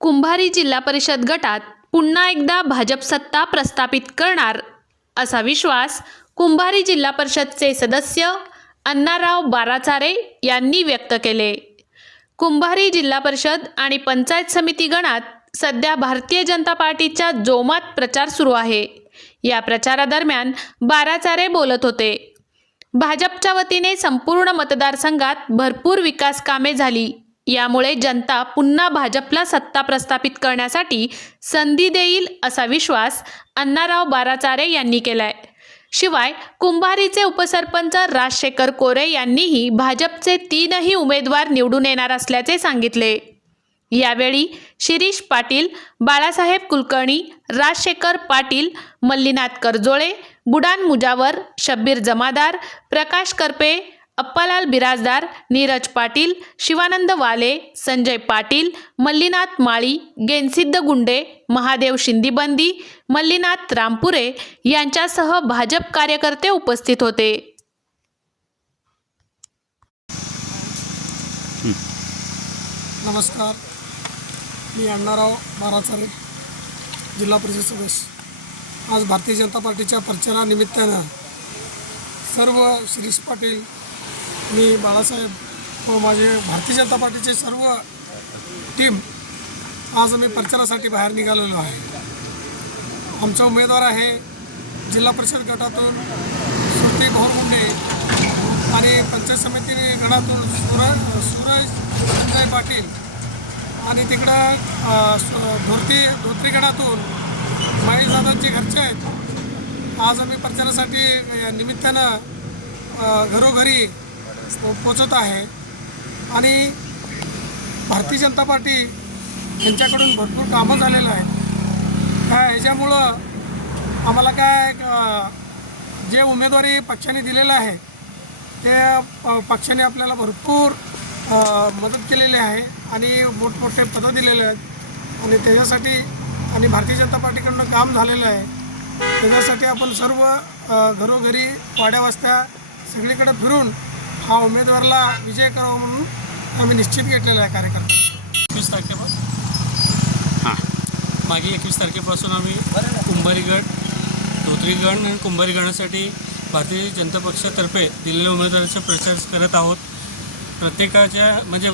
कुंभारी जिल्हा परिषद गटात पुन्हा एकदा भाजप सत्ता प्रस्थापित करणार असा विश्वास कुंभारी जिल्हा परिषदचे सदस्य अण्णाराव बाराचारे यांनी व्यक्त केले। कुंभारी जिल्हा परिषद आणि पंचायत समिती गणात सध्या भारतीय जनता पार्टीचा जोमात प्रचार सुरू आहे। या प्रचारादरम्यान बाराचारे बोलत होते। भाजपच्या वतीने संपूर्ण मतदारसंघात भरपूर विकास कामे झाली, यामुळे जनता पुन्हा भाजपला सत्ता प्रस्थापित करण्यासाठी संधी देईल असा विश्वास अण्णाराव बाराचारे यांनी केलाय। शिवाय कुंभारीचे उपसरपंच राजशेखर कोरे यांनीही भाजपचे 3ही उमेदवार निवडून येणार असल्याचे सांगितले। यावेळी शिरीष पाटील, बाळासाहेब कुलकर्णी, राजशेखर पाटील, मल्लीनाथ करजोळे, बुडान मुजावर, शब्बीर जमादार, प्रकाश करपे, अप्पालाल बिराजदार, नीरज पाटील, शिवानंद वाले, संजय पाटील, मल्लीनाथ माळी, गेनसिद्ध गुंडे, महादेव शिंदीबंदी, मल्लीनाथ रामपुरे यांच्यासह भाजप कार्यकर्ते उपस्थित होते। नमस्कार, मी अण्णाराव बाराचारे, जिल्हा परिषद सदस्य। आज भारतीय जनता पार्टीच्या प्रचारानिमित्तानं सर्व शिरीष पाटील, मी बाळासाहेब व माझे भारतीय जनता पार्टीचे सर्व टीम आज आम्ही प्रचारासाठी बाहेर निघालेलो आहे। आमचा उमेदवार आहे जिल्हा परिषद गटातून श्रुती भोरमुंडे आणि पंचायत समिती गणातून सूरज संजय पाटील आणि तिकडं धोत्री गणातून महेश दादांचे घरचे आहेत। आज आम्ही प्रचारासाठी निमित्तानं घरोघरी पोचत आहे आणि भारतीय जनता पार्टी यांच्याकडून भरपूर कामं झालेलं आहे। काय ह्याच्यामुळं आम्हाला काय जे उमेदवारी पक्षाने दिलेलं आहे ते पक्षाने आपल्याला भरपूर मदत केलेली आहे आणि मोठमोठे पदं दिलेले आहेत आणि त्याच्यासाठी आणि भारतीय जनता पार्टीकडून काम झालेलं आहे। त्याच्यासाठी आपण सर्व घरोघरी वाड्यावस्त्या सगळीकडे फिरून हा उमेदवाराला विजय करावा म्हणून आम्ही निश्चित घेतलेला आहे कार्यक्रम। 21 तारखेपासून मागील 21 तारखेपासून आम्ही कुंभारी गट, धोत्री गण आणि कुंभारी गणासाठी भारतीय जनता पक्षातर्फे दिलेल्या उमेदवाराचा प्रचार करत आहोत। प्रत्येकाच्या म्हणजे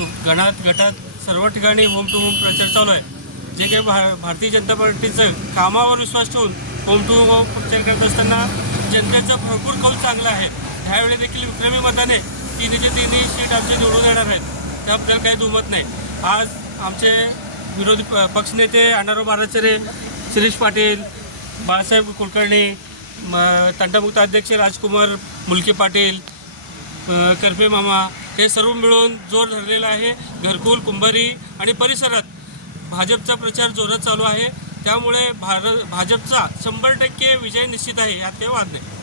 गटात सर्व ठिकाणी होम टू होम प्रचार चालू आहे। जे काही भारतीय जनता पार्टीचं कामावर विश्वास ठेवून होम टू होम प्रचार करत असताना जनतेचा भरपूर कौल चांगला आहे। ह्यावेळी देखील विक्रमी मताने तिन्ही सीट आमचे निवडून येणार आहेत, त्याबद्दल काही दुमत नाही। आज आमचे विरोधी पक्षनेते अण्णाराव बाराचारे, शिरीष पाटील, बाळासाहेब कुलकर्णी, तंटामुक्त अध्यक्ष राजकुमार मुलके पाटील, करपे मामा हे सर्व मिळून जोर धरलेला आहे। घरकुल, कुंभारी आणि परिसरात भाजपचा प्रचार जोरात चालू आहे। त्यामुळे भाजपचा 100% विजय निश्चित आहे, यात काही वाद नाही।